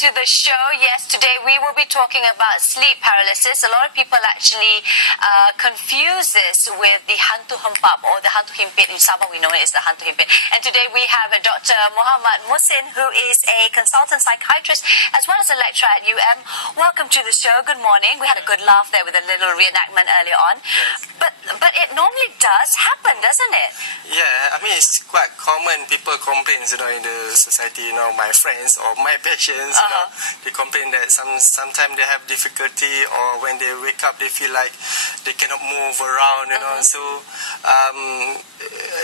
to the show. Yes, today we will be talking about sleep paralysis. A lot of people actually confuse this with the hantu hempap or the hantu himpit. In Sabah, we know it as the hantu himpit. And today we have Dr. Muhsin, who is a consultant psychiatrist as well as a lecturer at UM. Welcome to the show. Good morning. We had a good laugh there with a little reenactment earlier on. Yes. But it normally does happen, doesn't it? Yeah, I mean, it's quite common. People complain, in the society, my friends or my patients, they complain that sometimes they have difficulty, or when they wake up, they feel like they cannot move around, So,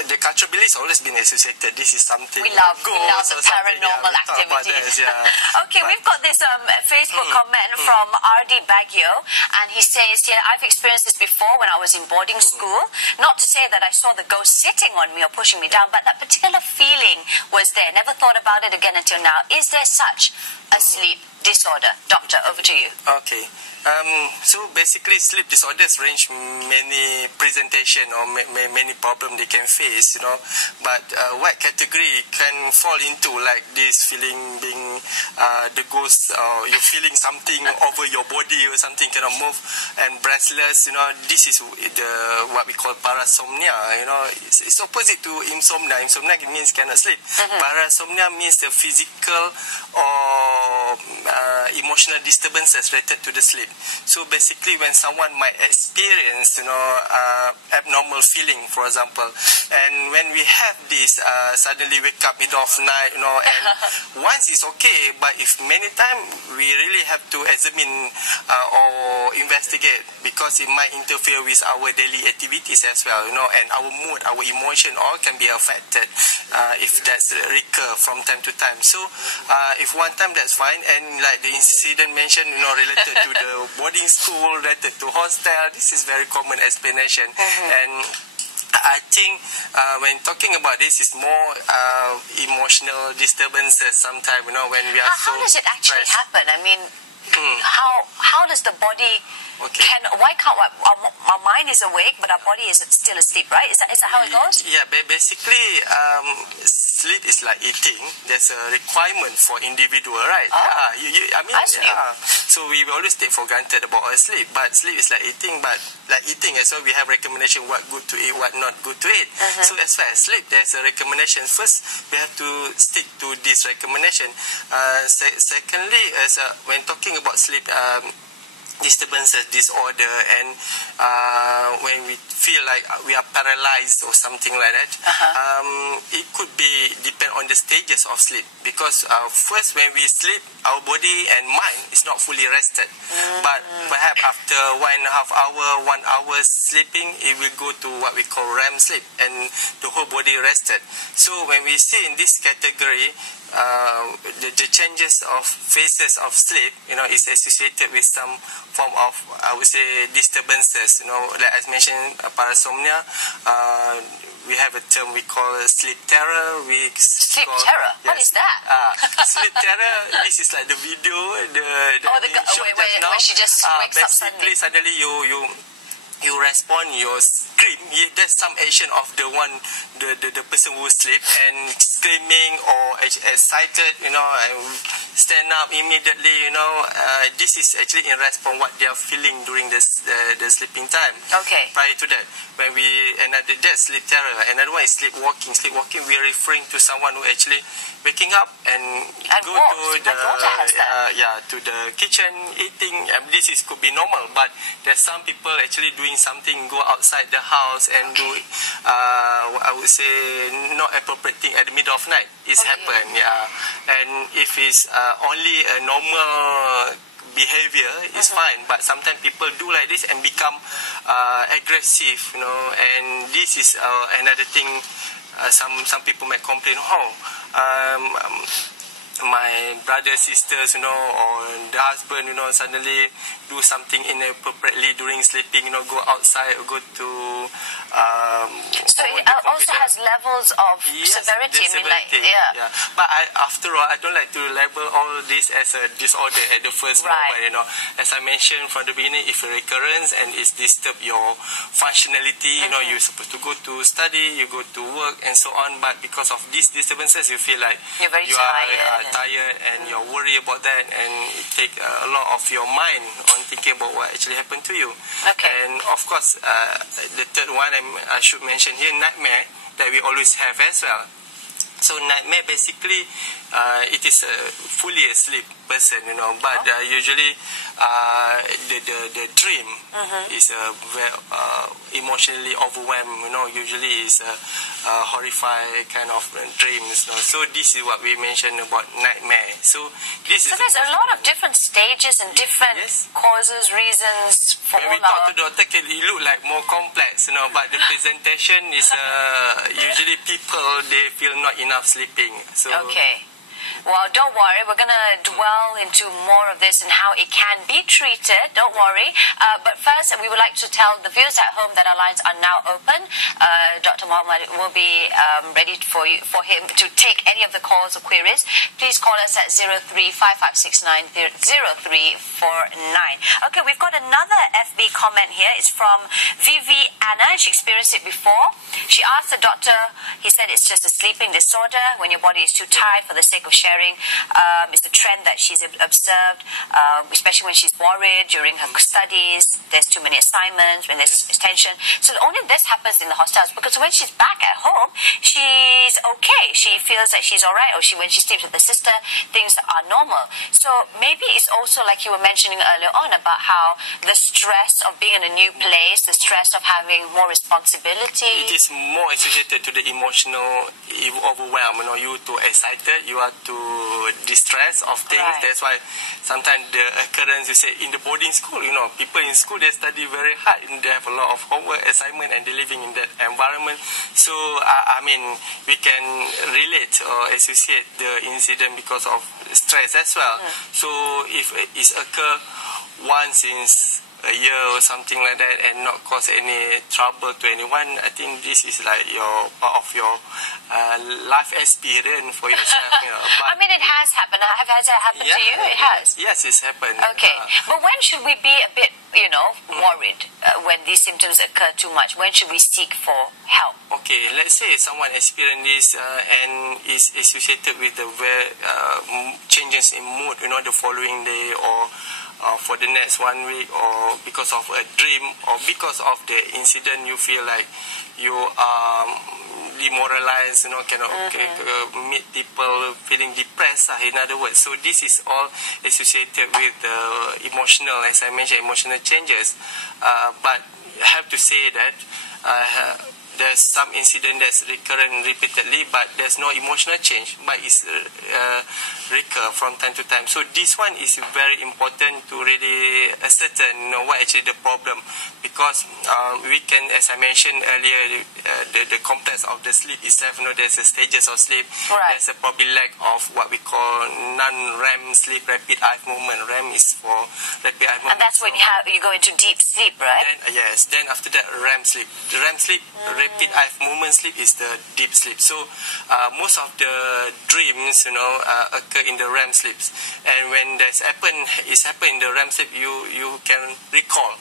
the cultural beliefs always been associated. This is something we love the paranormal activities. Okay, we've got this Facebook comment from R.D. Baggio, and he says here, I've experienced this before when I was in boarding school. Not to say that I saw the ghost sitting on me or pushing me down, but that particular feeling was there. Never thought about it again until now. Is there such a sleep disorder? Doctor, over to you. Okay. So basically, sleep disorders range many presentation or many problems they can face, But what category can fall into, like this feeling being the ghost, or you're feeling something over your body or something cannot move, and breathless, This is what we call parasomnia, It's opposite to insomnia. Insomnia means cannot sleep. Parasomnia means the physical or emotional disturbances related to the sleep. So basically, when someone might experience, abnormal feeling, for example, and when we have this, suddenly wake up middle of night, and once it's okay, but if many times we really have to examine or investigate, because it might interfere with our daily activities as well, and our mood, our emotion, all can be affected if that's recur from time to time. So if one time, that's fine, and like the incident mentioned, related to the boarding school, related to hostel, this is very common explanation. And I think when talking about this, is more emotional disturbances sometimes, when we are how does it actually happen? I mean, how does the body why can't our mind is awake but our body is still asleep, right? Is that how it goes? Yeah, basically sleep is like eating. There's a requirement for individual, right? So we always take for granted about our sleep, but sleep is like eating, but like eating as well, we have recommendation what good to eat, what not good to eat. So as far as sleep, there's a recommendation. First, we have to stick to this recommendation. Secondly, when talking about sleep disturbances, disorder, and when we feel like we are paralyzed or something like that, it could be depend on the stages of sleep, because first when we sleep, our body and mind is not fully rested, but perhaps after 1.5 hour, 1 hour sleeping, it will go to what we call REM sleep, and the whole body rested. So when we see in this category, the changes of phases of sleep, is associated with some form of, I would say, disturbances. Like I mentioned, parasomnia. We have a term we call sleep terror. Sleep terror? Yes. What is that? Sleep terror. This is like the video. Where she just wakes up suddenly. Basically, suddenly you respond, you scream. There's some action of the person who sleep and screaming or excited, and stand up immediately. This is actually in response what they are feeling during the sleeping time. Okay. Prior to that, when that's sleep terror. Another one is sleepwalking. Sleepwalking, we are referring to someone who actually waking up and go to to the kitchen, eating. This could be normal, but there's some people actually doing something, go outside the house and do I would say not appropriate thing at the middle of night. It's happened, and if it's only a normal behavior, is fine, but sometimes people do like this and become aggressive, and this is another thing. Some people might complain, my brothers, sisters, or the husband, suddenly do something inappropriately during sleeping, go outside or go to so it also has levels of severity. I mean, like, yeah. But after all, I don't like to label all this as a disorder at the first moment. You know, as I mentioned from the beginning, if a recurrence and it's disturb your functionality, you know, you're supposed to go to study, you go to work, and so on. But because of these disturbances, you feel like you're very tired, and you're worried about that, and it take a lot of your mind on thinking about what actually happened to you. Okay. And of course, the third one I should mention here, nightmare, that we always have as well. So nightmare, basically, it is a fully asleep person, you know, but usually the dream is very emotionally overwhelmed, you know, usually is a horrified kind of dreams, you know? So this is what we mentioned about nightmare. So this is there's a lot of different stages and different causes, reasons for when we talk to doctor, it look like more complex, you know, but the presentation is usually people, they feel not enough sleeping. So okay. Well, don't worry. We're going to dwell into more of this and how it can be treated. Don't worry. But first, we would like to tell the viewers at home that our lines are now open. Dr. Muhammad will be ready for him to take any of the calls or queries. Please call us at 0355690349. Okay, we've got another FB comment here. It's from Vivi Anna. She experienced it before. She asked the doctor. He said it's just a sleeping disorder when your body is too tired for the sake of sharing. It's a trend that she's observed, especially when she's worried during her studies. There's too many assignments, when there's tension. So only this happens in the hostels, because when she's back at home, she's okay. She feels that she's all right, or when she sleeps with her sister, things are normal. So maybe it's also like you were mentioning earlier on about how the stress of being in a new place, the stress of having more responsibility. It is more associated to the emotional overwhelm. You know, you're too excited, you are too distressed of things. Right. That's why sometimes the occurrence, you say, in the boarding school, you know, people in school, they study very hard and they have a lot of homework, assignment, and they're living in that environment. So, I mean, we can relate or associate the incident because of stress as well. So, if it occur once in a year or something like that and not cause any trouble to anyone, I think this is like your part of your life experience for yourself. You know. But, I mean, it has happened. Has that happened to you? It has. Yes, it's happened. Okay, but when should we be a bit, you know, worried when these symptoms occur too much? When should we seek for help? Okay, let's say someone experienced this and is associated with the changes in mood, you know, the following day or for the next 1 week, or because of a dream, or because of the incident, you feel like you are demoralized, you know, cannot meet people, feeling depressed, in other words. So this is all associated with the emotional, as I mentioned, emotional changes. But I have to say that there's some incident that's recurrent repeatedly, but there's no emotional change, but it's recur from time to time. So this one is very important to really ascertain, you know, what actually the problem, because we can, as I mentioned earlier, the complex of the sleep itself, you know, there's a stages of sleep. Right. There's a probably lack of what we call non-REM sleep, rapid eye movement. REM is for rapid eye movement. And that's when you go into deep sleep, right? Then after that, REM sleep. The REM sleep, rapid eye movement sleep, is the deep sleep. So most of the dreams, you know, occur in the REM sleeps. And when that's happen in the REM sleep, you can recall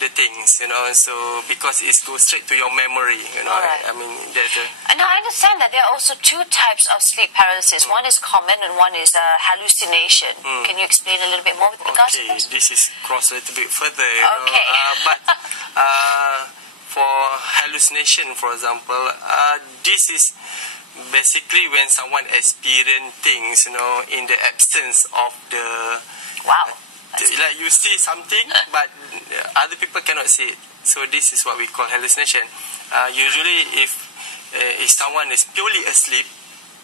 the things, you know, so because it goes straight to your memory, you know. Right. I mean, there's and I understand that there are also two types of sleep paralysis. One is common and one is hallucination. Can you explain a little bit more with regards to this? This is cross a little bit further, you know. But for hallucination, for example, this is basically when someone experiences things, you know, in the absence of the... Wow. Like you see something, but other people cannot see it. So this is what we call hallucination. Usually, if someone is purely asleep,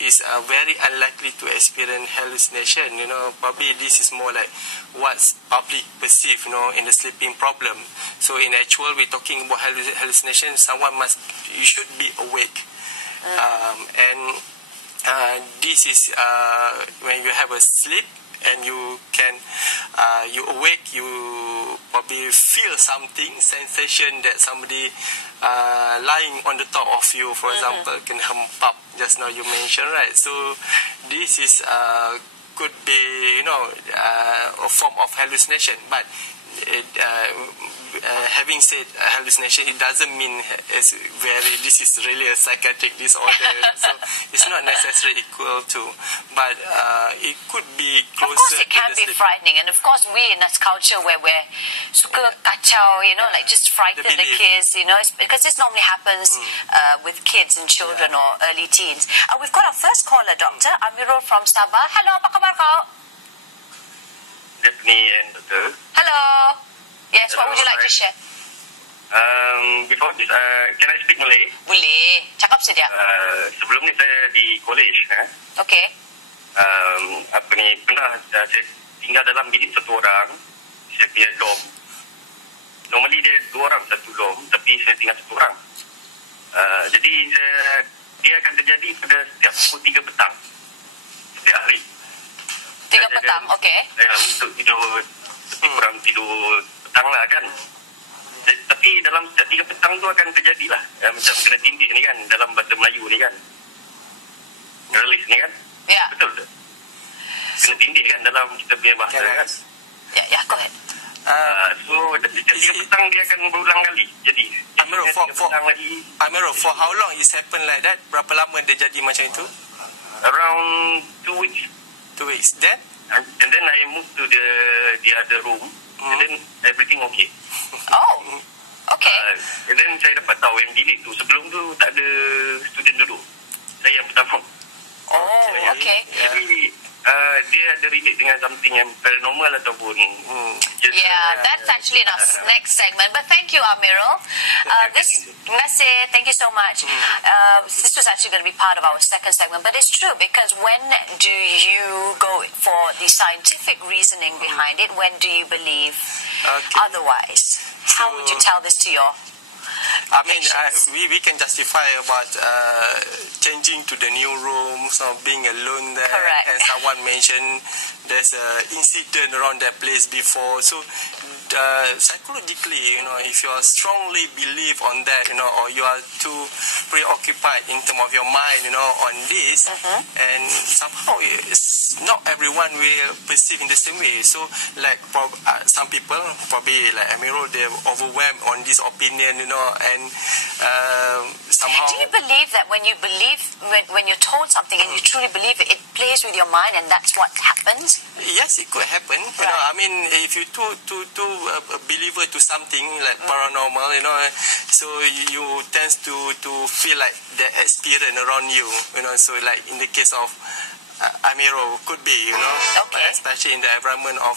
is very unlikely to experience hallucination. You know, probably this is more like what's public perceived, you know, in the sleeping problem. So in actual, we're talking about hallucination. You should be awake, and this is when you have a sleep and you can you awake, you probably feel something, sensation that somebody lying on the top of you, for example, can hump up. Just now you mentioned, right? So this is could be, a form of hallucination, but having said hallucination, it doesn't mean this is really a psychiatric disorder. So it's not necessarily equal to, but it could be closer. Of course, it to can the be sleep. frightening, and of course, we in this culture where we're suka kacau, like just frighten the kids, because this normally happens with kids and children or early teens. We've got our first caller, Doctor Amirul from Sabah. Hello, apa khabar kau? Stephanie and Doctor. Hello. Yes, Hello, what would you like to share? Before this, can I speak Malay? Boleh. Cakap saja. Sebelum ni saya di college. Okay. Pernah saya tinggal dalam bilik satu orang. Saya punya dorm. Normally dia 2 orang satu dorm, tapi saya tinggal satu orang. Jadi dia akan terjadi pada setiap pukul 3 petang. Setiap hari. 3 petang, okay. Untuk tidur, kurang tidur petang lah kan. Tapi dalam 3 petang tu akan terjadilah macam kena tindih ni kan, dalam bahasa Melayu ni kan, paralysis ni kan. Ya. Betul tak? Kena tindih kan dalam kita punya bahasa kan. Ya, go ahead. So 3 petang dia akan berulang kali. Jadi Amirul, for how long it happen like that? Berapa lama dia jadi macam itu? Around 2 weeks. 2 weeks. Then? And then I moved to the other room. And then everything okay. Oh, okay. And then saya dapat tahu yang bilik tu sebelum tu tak ada student duduk. Saya yang pertama. Oh, okay. Jadi dia ada relate dengan something yang paranormal ataupun that's actually in our next segment. But thank you, Amirul. Thank you so much. This was actually going to be part of our second segment, but it's true, because when do you go for the scientific reasoning behind it? When do you believe otherwise? How would you tell this to your we can justify about changing to the new rooms or being alone there. Correct. And someone mentioned there's an incident around that place before. So psychologically, if you strongly believe on that, or you are too preoccupied in terms of your mind, on this, and somehow not everyone will perceive in the same way. So like some people, probably like Amirul, they're overwhelmed on this opinion, and somehow. Do you believe that when you're told something and you truly believe it, it plays with your mind and that's what happens? Yes, it could happen. Right. If you too a believer to something like paranormal, so you tend to feel like the experience around you, So like in the case of Amirul, could be, Okay. especially in the environment of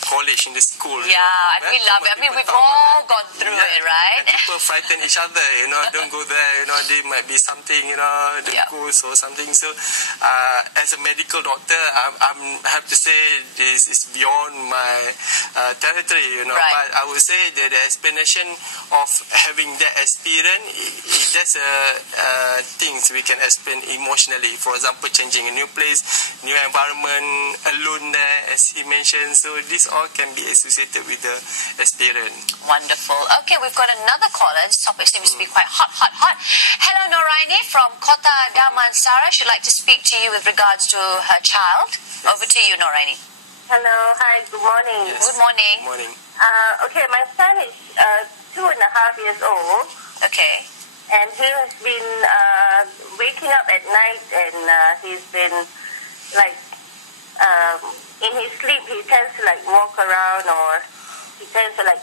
college, in the school. Yeah, and we love it. We've all gone through it, right? People frighten each other, don't go there, there might be something, the ghost or something. So, as a medical doctor, I have to say this is beyond my territory, Right. But I would say that the explanation of having that experience, that's things we can explain emotionally. For example, changing a new place, new environment, alone there, as he mentioned. So this all can be associated with the experience. Wonderful. Okay, we've got another caller. This topic seems to be quite hot. Hello, Noraini from Kota Damansara. She'd like to speak to you with regards to her child. Over to you, Noraini. Hello, hi, good morning. Yes. Good morning. Good morning. Okay, my son is 2.5 years old, Okay. and he has been waking up at night, and he's been like in his sleep he tends to like walk around, or he tends to like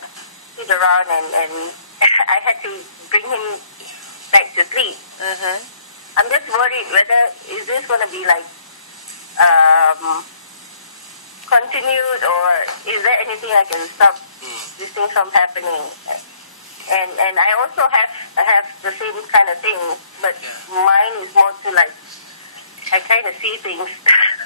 sit around, and I had to bring him back to sleep. I'm just worried whether is this going to be like continued, or is there anything I can stop this thing from happening? And I also have the same kind of thing, but mine is more to like I kind of see things.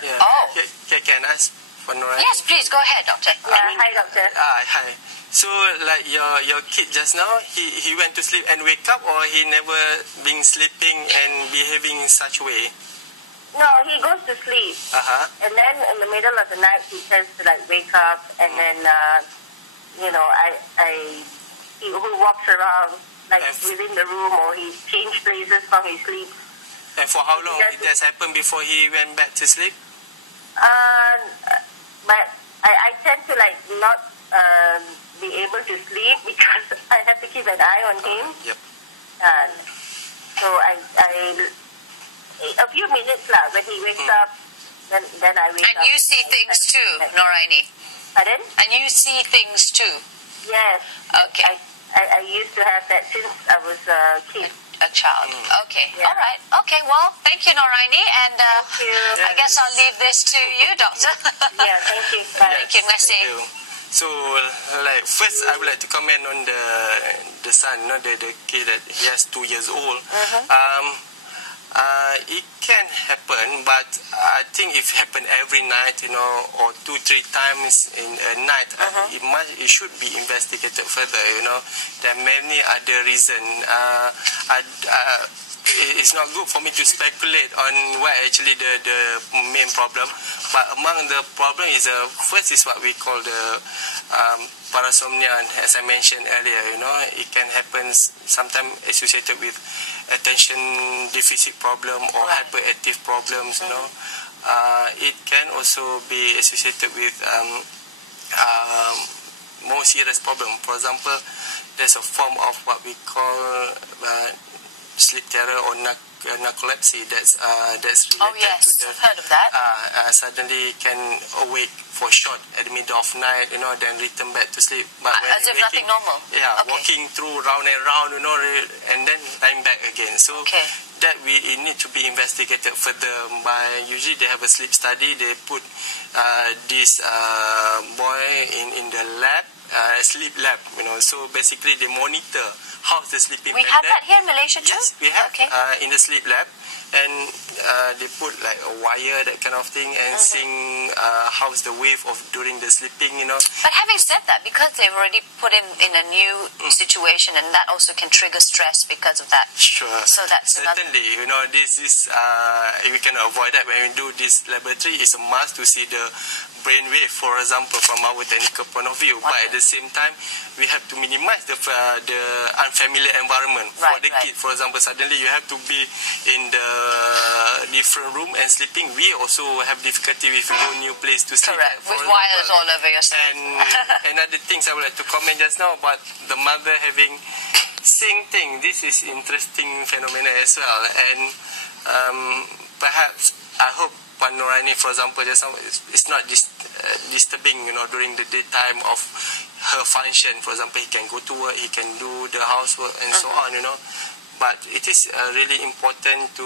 Yeah. Oh. Can I ask for Noraini? Yes, please, go ahead, Doctor. Hi, doctor. Hi. So, like your kid just now, he went to sleep and wake up, or he never been sleeping and behaving in such way? No, he goes to sleep. And then in the middle of the night, he tends to like wake up, and then, he walks around like within the room, or he changed places from his sleep. And for how long it has happened before he went back to sleep? But I tend to like not be able to sleep because I have to keep an eye on him. Yep. So a few minutes when he wakes up, then I wake up. And you see things too, Noraini? Pardon? And you see things too? Yes. Okay. I used to have that since I was a kid. A child. Okay. Yeah. All right. Okay. Well, thank you, Noraini. And Thank you. I guess I'll leave this to you, Doctor. Yeah, thank you. Bye. Thank you, Messi. Thank you. So, like, first I would like to comment on the son, the kid that he has 2 years old. It can happen, but I think if it happen every night, or 2-3 times in a night, it should be investigated further. There are many other reasons. It's not good for me to speculate on what actually the main problem. But among the problem is first is what we call the parasomnia, as I mentioned earlier. It can happen sometimes associated with attention deficit problem or hyperactive problems. It can also be associated with more serious problem. For example, there's a form of what we call sleep terror or narcolepsy that's related to the, I've heard of that. Suddenly can awake for short at the middle of night, then return back to sleep. But when as if nothing normal. Yeah, walking through round and round, and then lying back again. So that it need to be investigated further by, usually they have a sleep study. They put this boy in the lab, sleep lab, so basically they monitor how's the sleeping We pattern. have that here in Malaysia too? Yes, we have in the sleep lab, and they put like a wire, that kind of thing, and seeing how's the wave of during the sleeping, But having said that, because they've already put him in a new situation, and that also can trigger stress because of that. Sure. So that's certainly, this is we can avoid that when we do this laboratory. It's a must to see the brain wave, for example, from our technical point of view. But at the same time, we have to minimize the unfamiliar environment for the kid. For example, suddenly you have to be in the different room and sleeping. We also have difficulty with no new place to sleep. Correct. With wires all over your skin. And another things I would like to comment just now about the mother having same thing. This is interesting phenomenon as well. And perhaps I hope Noraini, for example, just now, it's not disturbing, during the daytime of her function. For example, he can go to work, he can do the housework, and so on, But it is really important to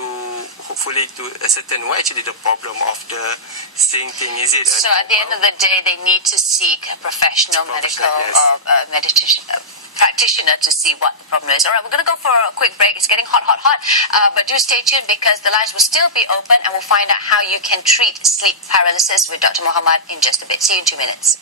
hopefully to ascertain what actually the problem of the same thing. Is it? So at the end of the day, they need to seek a professional medical practitioner to see what the problem is. All right, we're going to go for a quick break. It's getting hot. But do stay tuned because the lines will still be open and we'll find out how you can treat sleep paralysis with Dr. Muhammad in just a bit. See you in 2 minutes.